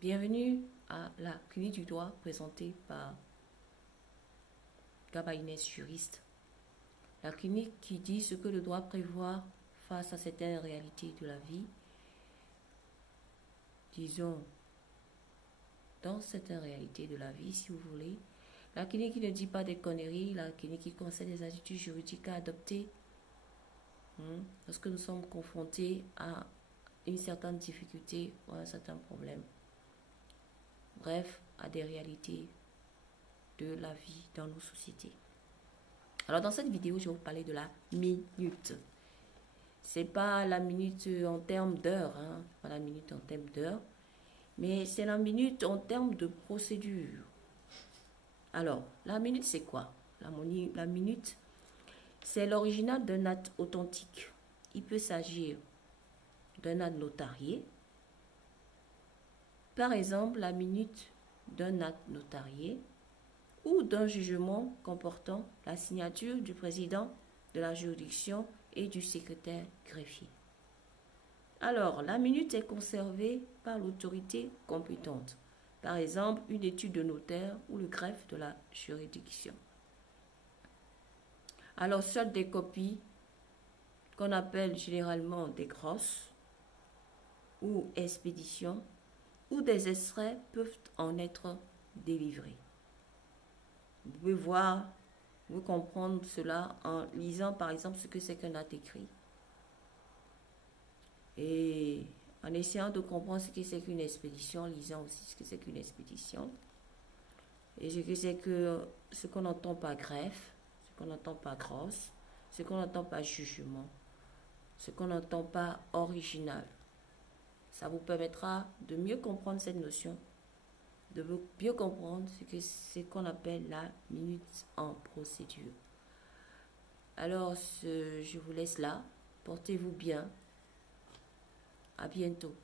Bienvenue à la clinique du droit présentée par Gaba Inès, juriste. La clinique qui dit ce que le droit prévoit face à certaines réalités de la vie. Disons, dans certaines réalités de la vie, si vous voulez. La clinique qui ne dit pas des conneries, la clinique qui conseille des attitudes juridiques à adopter lorsque nous sommes confrontés à une certaine difficulté ou à un certain problème. Bref, à des réalités de la vie dans nos sociétés. Alors dans cette vidéo, je vais vous parler de la minute. C'est pas la minute en termes d'heure, pas la minute en termes d'heure, mais c'est la minute en termes de procédure. Alors, la minute c'est quoi? La minute, c'est l'original d'un acte authentique. Il peut s'agir d'un acte notarié. Par exemple, la minute d'un acte notarié ou d'un jugement comportant la signature du président de la juridiction et du secrétaire greffier. Alors, la minute est conservée par l'autorité compétente. Par exemple, une étude de notaire ou le greffe de la juridiction. Alors, seules des copies qu'on appelle généralement des grosses ou expéditions ou des extraits peuvent en être délivrés. Vous pouvez voir, vous comprendre cela en lisant par exemple ce que c'est qu'un acte écrit et en essayant de comprendre ce que c'est qu'une expédition, en lisant aussi ce que c'est qu'une expédition et ce que c'est que ce qu'on entend par greffe, ce qu'on entend par grosse, ce qu'on entend par jugement, ce qu'on n'entend pas original. Ça vous permettra de mieux comprendre cette notion, de mieux comprendre ce qu'on appelle la minute en procédure. Alors, je vous laisse là. Portez-vous bien. À bientôt.